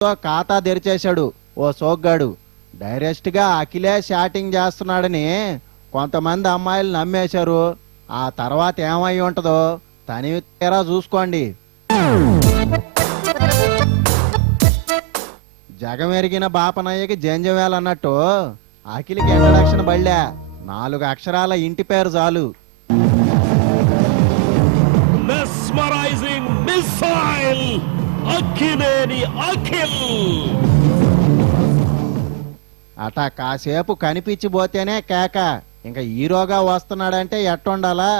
ఖాతా తెరిచేశాడు ఓ సోగ్గాడు. డైరెక్ట్ గా అఖిలే షాటింగ్ చేస్తున్నాడని కొంతమంది అమ్మాయిలు నమ్మేశారు. ఆ తర్వాత ఏమై ఉంటదో తని తీరా చూసుకోండి. జగమెరిగిన బాపనయ్యకి జంజవేలన్నట్టు అఖిలికి ఇంట్రడక్షన్ బళ్ళే 4 అక్షరాల ఇంటి పేరు చాలు. అట కాసేపు కనిపించిపోతేనే కేక. ఇంకా హీరోగా వస్తున్నాడంటే ఎట్టుండాలా?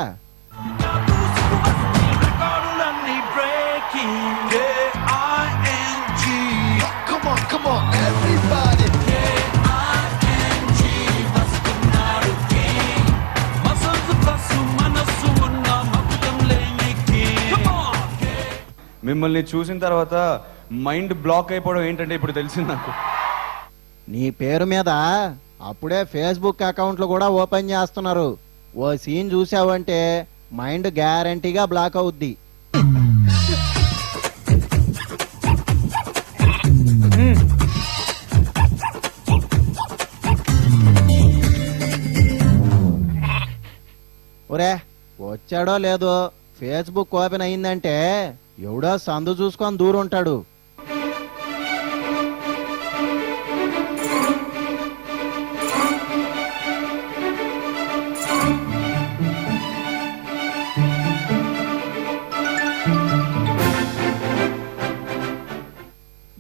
మిమ్మల్ని చూసిన తర్వాత మైండ్ బ్లాక్ అయిపోవడం ఏంటంటే ఇప్పుడు తెలిసింది నాకు. నీ పేరు మీద అప్పుడే ఫేస్బుక్ అకౌంట్లు కూడా ఓపెన్ చేస్తున్నారు. ఓ సీన్ చూసావంటే మైండ్ గ్యారంటీగా బ్లాక్ అవుద్ది. ఒరే వచ్చాడో లేదో ఫేస్బుక్ ఓపెన్ అయిందంటే ఎవడో సందు చూసుకొని దూరుంటాడు.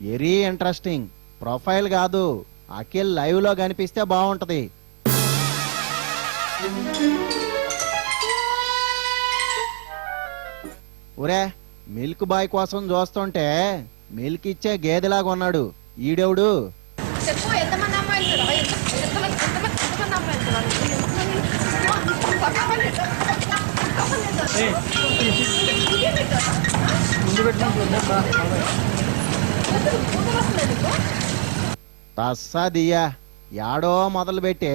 Very interesting. ప్రొఫైల్ కాదు, అఖిల్ లైవ్ లో కనిపిస్తే బాగుంటది. ఒరే మిల్క్ బాయ్ కోసం చూస్తుంటే మిల్క్ ఇచ్చే గేదెలాగా ఉన్నాడు ఈడెవడు? తస్సాదియ్యా యాడో మొదలు పెట్టే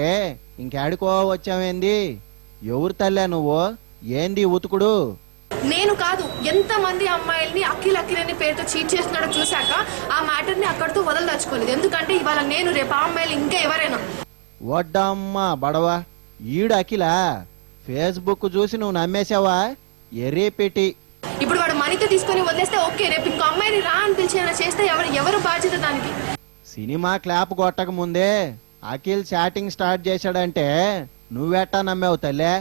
ఇంకేడుకో వచ్చావేంది? ఎవరు తల్లే నువ్వు? ఏంది ఉతుకుడు? నేను కాదు, ఎంత మంది అమ్మాయిల్ని అఖిల్ అఖిల్ అనే పేరుతో చీట్ చేస్తున్నాడో చూశాక ఆ మ్యాటర్ ని అక్కడితో వదలదలుచుకోలేదు. ఎందుకంటే ఇవాళ నేను, రేపు ఆ అమ్మాయిలు ఇంకా ఎవరైనా. వడ్డమ్మా బడవా, ఈడు అఖిలా? ఫేస్బుక్ చూసి నువ్వు నమ్మేశావా? ఎర్రీ పెట్టి ఇప్పుడు వాడు మనీతో తీసుకొని వదిలేస్తే ఓకే, రేపు ఇంకో అమ్మాయిని రా అని పిలిచి చేస్తే ఎవరు బాధ్యత దానికి? సినిమా క్లాప్ కొట్టక ముందే అఖిల్ చాటింగ్ స్టార్ట్ చేశాడంటే నువ్వెట్టా నమ్మావు తల్లే?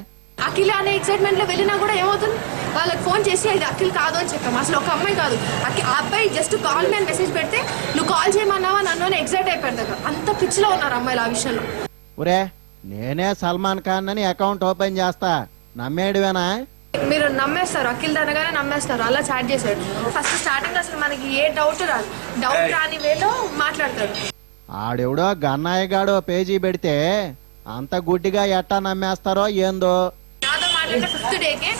అఖిల్ అనే ఎక్సైట్మెంట్ లో వెళ్ళినా కూడా ఏమవుతుంది, వాళ్ళకి ఫోన్ చేసి ఇది అఖిల్ కాదు అని చెప్పాము. అసలు ఒక అమ్మాయి కాదు, ఆ అబ్బాయి జస్ట్ కాల్ మీద మెసేజ్ పెడితే నువ్వు కాల్ చేయమన్నావా నన్ను ఎగ్జైట్ అయిపోయాడు దగ్గర. అంత పిచ్ లో ఉన్నారు అమ్మాయిలు ఆ విషయంలో. ఒరే నేనే సల్మాన్ ఖాన్ అని అకౌంట్ ఓపెన్ చేస్తా, నమ్మేడువేనా? మీరు నమ్మేస్తారు, అఖిల్ అనగానే నమ్మేస్తారు. అలా చాట్ చేశాడు. ఫస్ట్ స్టార్టింగ్ అసలు మనకి ఏ డౌట్ రాదు, డౌట్ రాని వేలో మాట్లాడతాడు. ఆడెవడో గన్నాయగాడో పేజీ పెడితే అంత గుడ్డిగా ఎట్టా నమ్మేస్తారో ఏందో. నాతో మాట్లాడిన 5th డేకే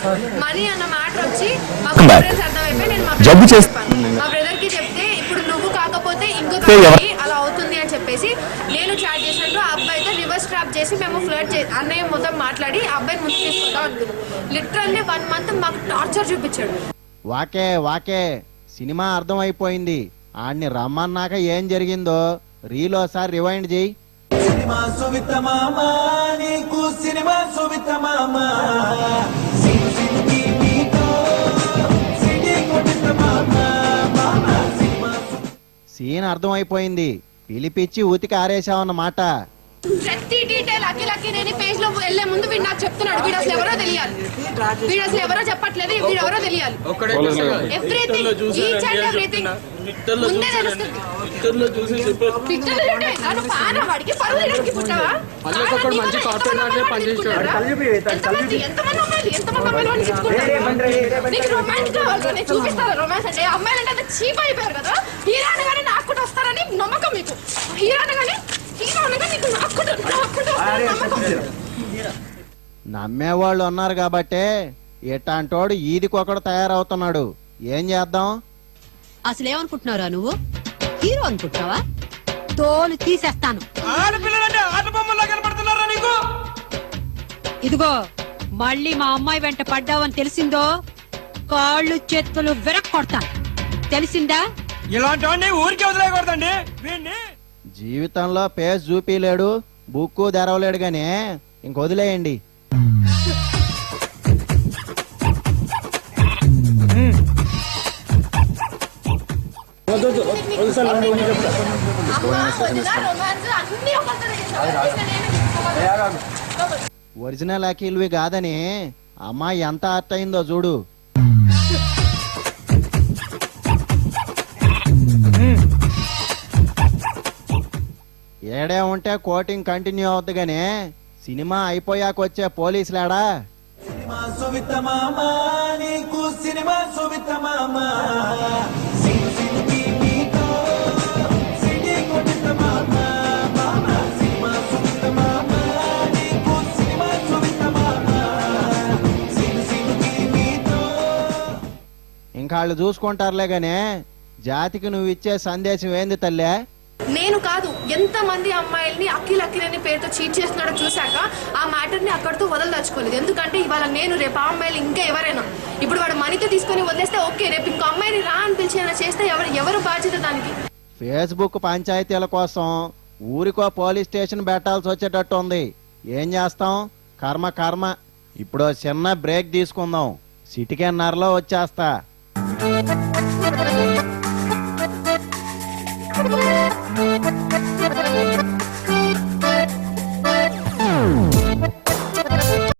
మనీ అన్న మాట వచ్చి మాకు డిఫరెన్స్ అర్థమైపోయి నేను మా బ్రదర్ కి చెప్తే ఇప్పుడు నువ్వు కాకపోతే ఇంకొక అలా అవుతుంది అని చెప్పేసి నేను చాట్ చేసినట్టు ఆ అబ్బాయితో రివర్స్ ట్రాప్ చేసి మేము ఫ్లర్ట్ అన్నయ్య మొత్తం మాట్లాడి ఆ అబ్బాయిని ముందు తీసుకుంటాం అనుకున్నాం. లిటరల్లీ 1 month మాకు టార్చర్ చూపించాడు. వాకే సినిమా అర్థం అయిపోయింది. ఆడిని రమ్మన్నాక ఏం జరిగిందో రీలోసారి రివైండ్ చేయి. సీన్ అర్థమైపోయింది, పిలిపిచ్చి ఉతికి ఆరేసావన్నమాట. ప్రతి డీటెయిల్ అఖిల్ అఖిల్ పేజ్ లో వెళ్లే ముందు వీడు నాకు చెప్తున్నాడు. వీడు అసలు ఎవరో తెలియాలి, వీడు అసలు ఎవరో చెప్పట్లేదు, వీడు ఎవరో తెలియాలి. ఎవ్రీథింగ్, ఈచ్ అండ్ ఎవ్రీథింగ్ ముందే తెలుస్తుంది. వాడికి పరువు తీయడానికి పుట్టావా? ఎంతమంది అమ్మాయిలు వాడిని ఇచ్చుకుంటారు? నీకు రొమాన్స్ కావాలి, నేను చూపిస్తాను రొమాన్స్ అంటే. అమ్మాయిలు అంటే అంత చీప్ అయిపోయారు కదా. హీరో అనగానే నాకు కూడా వస్తారని నమ్మకం మీకు. హీరో అనగానే నమ్మేవాళ్ళు ఉన్నారు కాబట్టే ఎట్టాంటోడు ఈదికొకడు తయారవుతున్నాడు. ఏం చేద్దాం? అసలేమనుకుంటున్నారా నువ్వు? హీరో అనుకుంటున్నావా? తోలు తీసేస్తాను. ఇదిగో మళ్ళీ మా అమ్మాయి వెంట పడ్డావని తెలిసిందో కాళ్ళు చేతులు విరక్కొడతాను. తెలిసిందా? ఇలాంటి వాడిని ఊరికి వదిలేయకూడదండి వీడిని. జీవితంలో పేస్ చూపిలేడు, బుక్కు తెరవలేడు గాని ఇంకొదిలేయండి. ఒరిజినల్ అఖిల్వి కాదని అమ్మాయి ఎంత అర్ట్ అయిందో చూడు. ఏడే ఉంటే కోటింగ్ కంటిన్యూ అవుద్ది గానీ సినిమా అయిపోయాక వచ్చే పోలీసులాడా. ఇంకా వాళ్ళు చూసుకుంటారులే గానీ జాతికి నువ్వు ఇచ్చే సందేశం ఏంది తల్లే? నేను కాదు, ఎంత మంది అమ్మాయిల్ని అఖిల్ అఖిల్ అనే పేరుతో చీట్ చేస్తున్నాడో చూశాక ఆ మ్యాటర్ ని అక్కడితో వదలదలుచుకోలేదు. ఎందుకంటే ఇవాళ నేను, రేపు ఆ అమ్మాయిలు, ఇంకా ఎవరైనా ఇప్పుడు వాడు మనీతో తీసుకొని వదిలేస్తే ఓకే, రేపు ఇంకో అమ్మాయిని రా అని పిలిచి చేస్తే ఎవరు బాధ్యత దానికి? ఫేస్బుక్ పంచాయతీల కోసం ఊరికో పోలీస్ స్టేషన్ పెట్టాల్సి వచ్చేటట్టు ఉంది. ఏం చేస్తాం, కర్మ కర్మ. ఇప్పుడు చిన్న బ్రేక్ తీసుకుందాం, సిటికెన్నరలో వచ్చేస్తా.